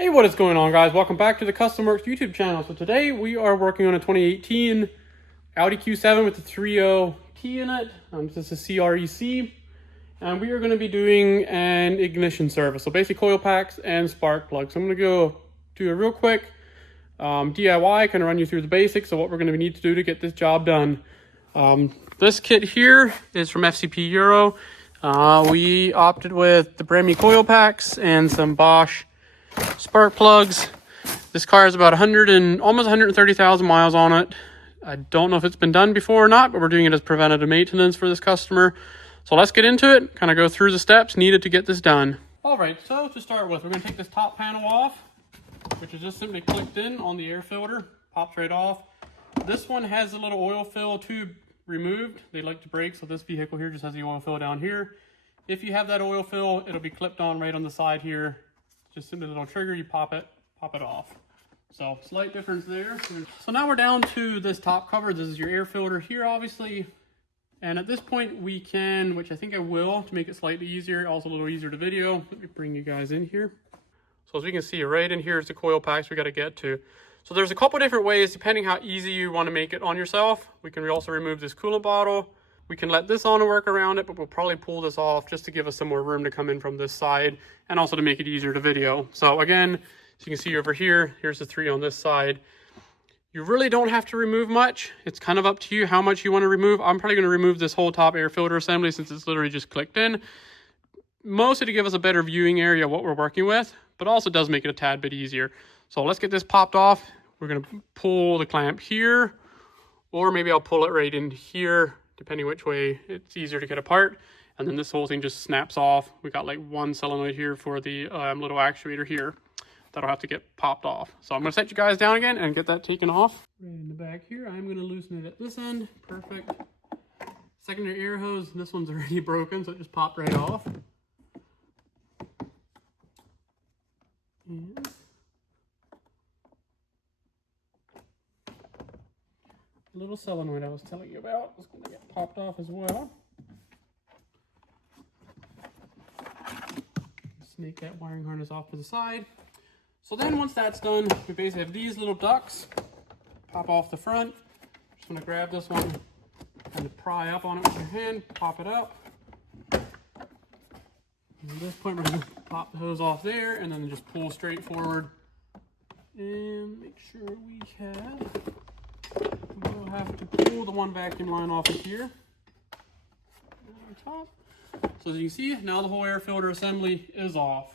Hey, what is going on, guys? Welcome back to the Custom Works YouTube channel. So today we are working on a 2018 Audi Q7 with the 3.0T in it. This is CREC, and we are going to be doing an ignition service. So basically coil packs and spark plugs. So I'm going to go do a real quick DIY, kind of run you through the basics of what we're going to need to do to get this job done. This kit here is from FCP Euro. We opted with the Bremy coil packs and some Bosch spark plugs. This car has about almost 130,000 miles on it. I don't know if it's been done before or not, but we're doing it as preventative maintenance for this customer. So let's get into it, kind of go through the steps needed to get this done. All right, so to start with, we're going to take this top panel off, which is just simply clicked in on the air filter, pops right off. This one has a little oil fill tube removed. They like to break, so this vehicle here just has the oil fill down here. If you have that oil fill, it'll be clipped on right on the side here. Just simply a little trigger, you pop it off. So slight difference there. So now we're down to this top cover. This is your air filter here, obviously. And at this point we can, which I think I will, to make it slightly easier, also a little easier to video. Let me bring you guys in here. So as we can see, right in here is the coil packs we got to get to. So there's a couple different ways, depending how easy you want to make it on yourself. We can also remove this coolant bottle. We can let this on and work around it, but we'll probably pull this off just to give us some more room to come in from this side and also to make it easier to video. So again, as you can see over here, here's the 3 on this side. You really don't have to remove much. It's kind of up to you how much you want to remove. I'm probably going to remove this whole top air filter assembly since it's literally just clicked in. Mostly to give us a better viewing area of what we're working with, but also does make it a tad bit easier. So let's get this popped off. We're going to pull the clamp here, or maybe I'll pull it right in here, depending which way it's easier to get apart. And then this whole thing just snaps off. We got like one solenoid here for the little actuator here that'll have to get popped off. So I'm gonna set you guys down again and get that taken off. Right in the back here, I'm gonna loosen it at this end. Perfect. Secondary air hose, this one's already broken, so it just popped right off. And little solenoid I was telling you about is going to get popped off as well. Snake that wiring harness off to the side. So then once that's done, we basically have these little ducts pop off the front. Just going to grab this one and pry up on it with your hand, pop it up. And at this point we're going to pop the hose off there and then just pull straight forward and make sure we have. We'll have to pull the one vacuum line off of here on top. So as you can see, now the whole air filter assembly is off.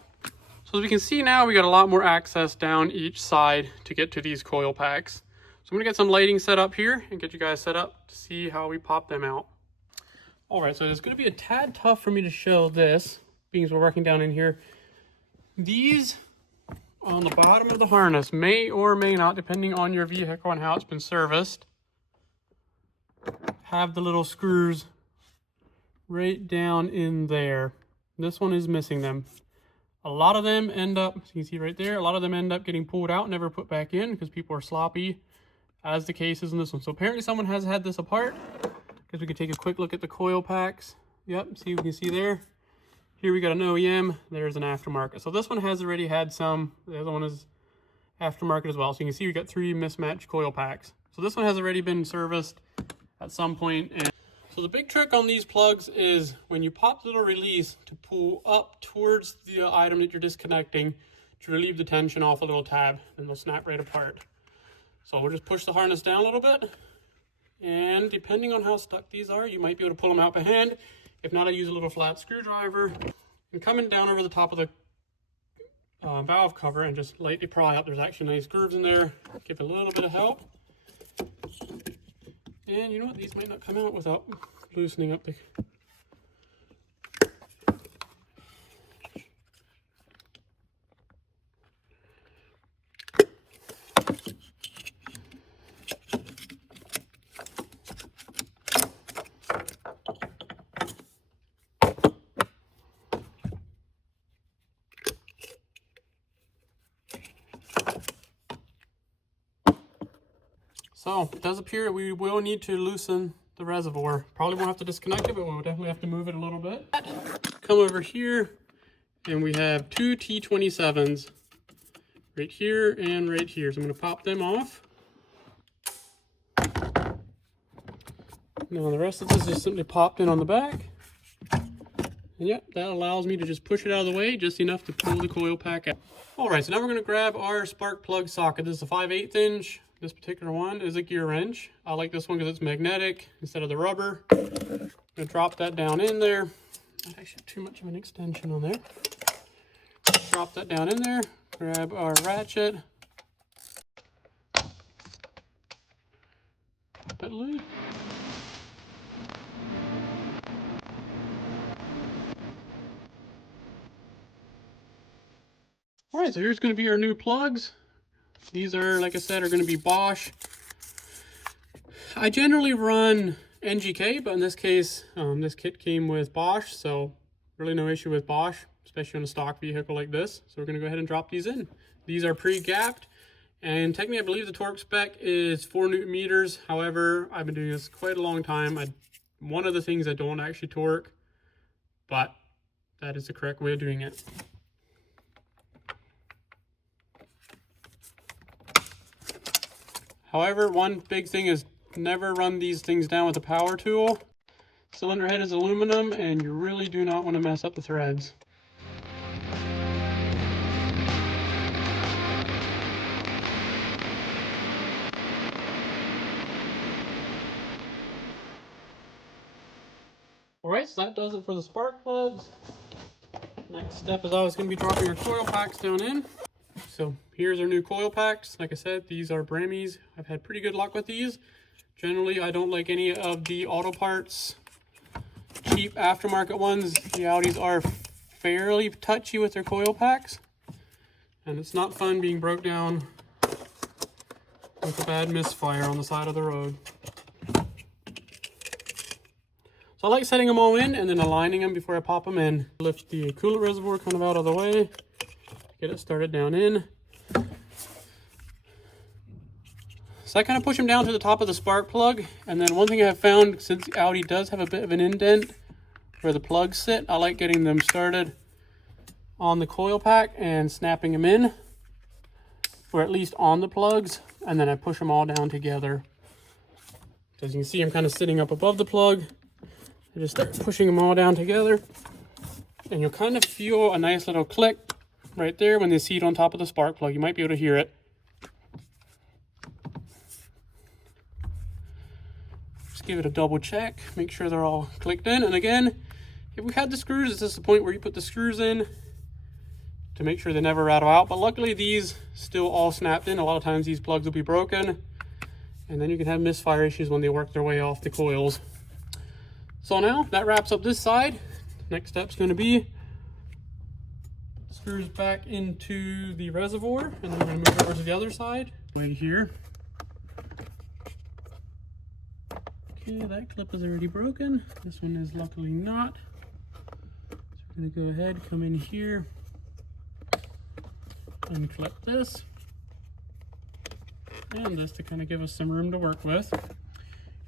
So as we can see now, we got a lot more access down each side to get to these coil packs. So I'm gonna get some lighting set up here and get you guys set up to see how we pop them out. All right, so it's gonna be a tad tough for me to show this, being as we're working down in here. These on the bottom of the harness may or may not, depending on your vehicle and how it's been serviced, have the little screws right down in there. This one is missing them. A lot of them end up, as you can see right there, a lot of them end up getting pulled out, never put back in because people are sloppy, as the case is in this one. So apparently someone has had this apart, because we can take a quick look at the coil packs. Yep, see, you can see there. Here we got an OEM, there's an aftermarket. So this one has already had some, the other one is aftermarket as well. So you can see we got 3 mismatched coil packs. So this one has already been serviced at some point. And so the big trick on these plugs is when you pop the little release to pull up towards the item that you're disconnecting to relieve the tension off a little tab, and they'll snap right apart. So we'll just push the harness down a little bit, and depending on how stuck these are, you might be able to pull them out by hand. If not, I use a little flat screwdriver and coming down over the top of the valve cover and just lightly pry up. There's actually nice grooves in there. Give it a little bit of help. And you know what? These might not come out without loosening up the... So it does appear we will need to loosen the reservoir. Probably won't have to disconnect it, but we'll definitely have to move it a little bit. Come over here and we have 2 T27s right here and right here. So I'm going to pop them off. Now the rest of this is simply popped in on the back. And yep, that allows me to just push it out of the way just enough to pull the coil pack out. Alright, so now we're going to grab our spark plug socket. This is a 5/8 inch. This particular one is a gear wrench. I like this one because it's magnetic instead of the rubber. I'm going to drop that down in there. Not actually too much of an extension on there. Drop that down in there. Grab our ratchet. Pop it loose. Alright, so here's going to be our new plugs. These are, like I said, are going to be Bosch. I generally run NGK, but in this case, this kit came with Bosch, so really no issue with Bosch, especially on a stock vehicle like this. So we're going to go ahead and drop these in. These are pre-gapped, and technically I believe the torque spec is 4 Newton meters. However, I've been doing this quite a long time. One of the things I don't actually torque, but that is the correct way of doing it. However, one big thing is never run these things down with a power tool. Cylinder head is aluminum, and you really do not want to mess up the threads. Alright, so that does it for the spark plugs. Next step is always going to be dropping our coil packs down in. So here's our new coil packs. Like I said, these are Bremies. I've had pretty good luck with these. Generally, I don't like any of the auto parts cheap aftermarket ones. The Audis are fairly touchy with their coil packs, and it's not fun being broke down with a bad misfire on the side of the road. So I like setting them all in and then aligning them before I pop them in. Lift the coolant reservoir kind of out of the way, get it started down in. So I kind of push them down to the top of the spark plug, and then one thing I have found, since Audi does have a bit of an indent where the plugs sit, I like getting them started on the coil pack and snapping them in, or at least on the plugs, and then I push them all down together. As you can see, I'm kind of sitting up above the plug. I just start pushing them all down together, and you'll kind of feel a nice little click right there when they seat on top of the spark plug. You might be able to hear it. Just give it a double check, make sure they're all clicked in. And again, if we had the screws, this is the point where you put the screws in to make sure they never rattle out. But luckily these still all snapped in. A lot of times these plugs will be broken, and then you can have misfire issues when they work their way off the coils. So now that wraps up this side. Next step's going to be screws back into the reservoir, and then we're going to move over to the other side right here. Okay, that clip is already broken. This one is luckily not. So we're going to go ahead, come in here, unclip this, and this to kind of give us some room to work with.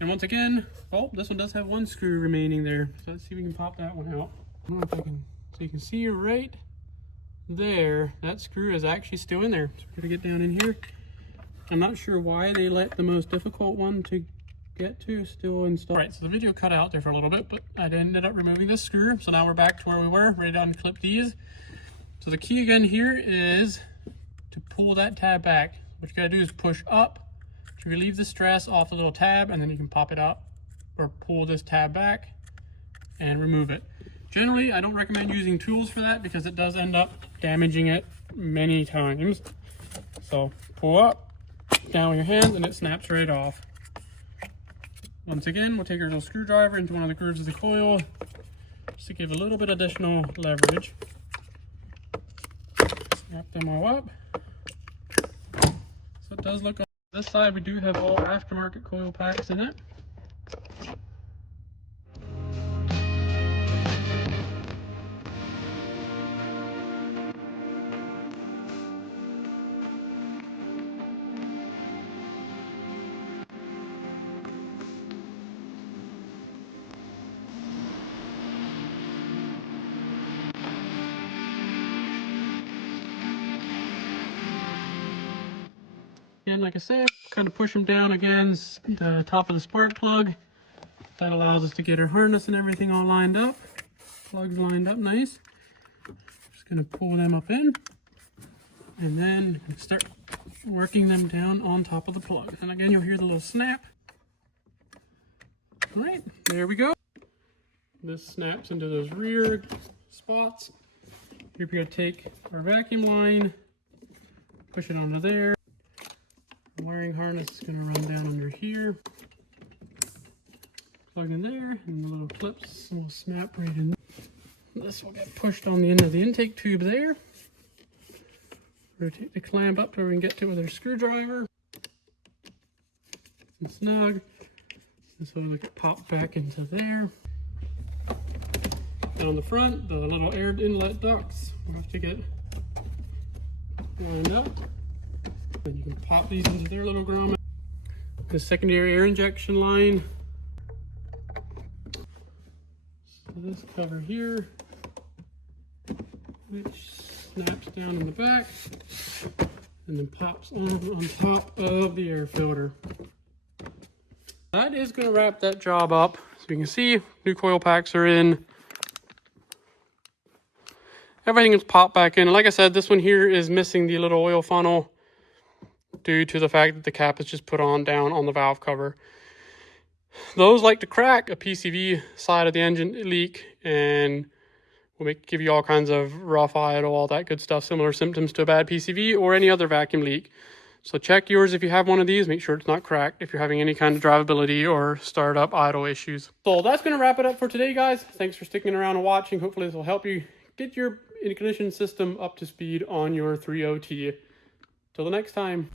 And once again, oh, this one does have one screw remaining there. So let's see if we can pop that one out. I don't know if I can, so you can see right there, that screw is actually still in there. So we're gonna get down in here. I'm not sure why they let the most difficult one to get to still install. Right, so the video cut out there for a little bit, but I ended up removing this screw. So now we're back to where we were, ready to unclip these. So the key again here is to pull that tab back. What you gotta do is push up to relieve the stress off the little tab, and then you can pop it up or pull this tab back and remove it. Generally, I don't recommend using tools for that because it does end up damaging it many times. So pull up, down with your hands, and it snaps right off. Once again, we'll take our little screwdriver into one of the grooves of the coil just to give a little bit additional leverage. Snap them all up. So it does look on this side, we do have all aftermarket coil packs in it. And like I said, kind of push them down against the top of the spark plug. That allows us to get our harness and everything all lined up. Plugs lined up nice. Just gonna pull them up in, and then start working them down on top of the plug. And again, you'll hear the little snap. All right, there we go. This snaps into those rear spots. Here we're gonna take our vacuum line, push it onto there. The wiring harness is gonna run down under here. Plug in there, and the little clips will snap right in. This will get pushed on the end of the intake tube there. Rotate the clamp up to where we can get to it with our screwdriver. And snug. And so it'll get popped back into there. And on the front, the little air inlet ducts will have to get lined up. Then you can pop these into their little grommet. The secondary air injection line. So this cover here, which snaps down in the back and then pops on top of the air filter. That is going to wrap that job up. So you can see new coil packs are in. Everything is popped back in. And like I said, this one here is missing the little oil funnel due to the fact that the cap is just put on down on the valve cover. Those like to crack a PCV side of the engine leak and will give you all kinds of rough idle, all that good stuff, similar symptoms to a bad PCV or any other vacuum leak. So check yours if you have one of these. Make sure it's not cracked if you're having any kind of drivability or startup idle issues. So that's going to wrap it up for today, guys. Thanks for sticking around and watching. Hopefully this will help you get your ignition system up to speed on your 3.0T. Till the next time.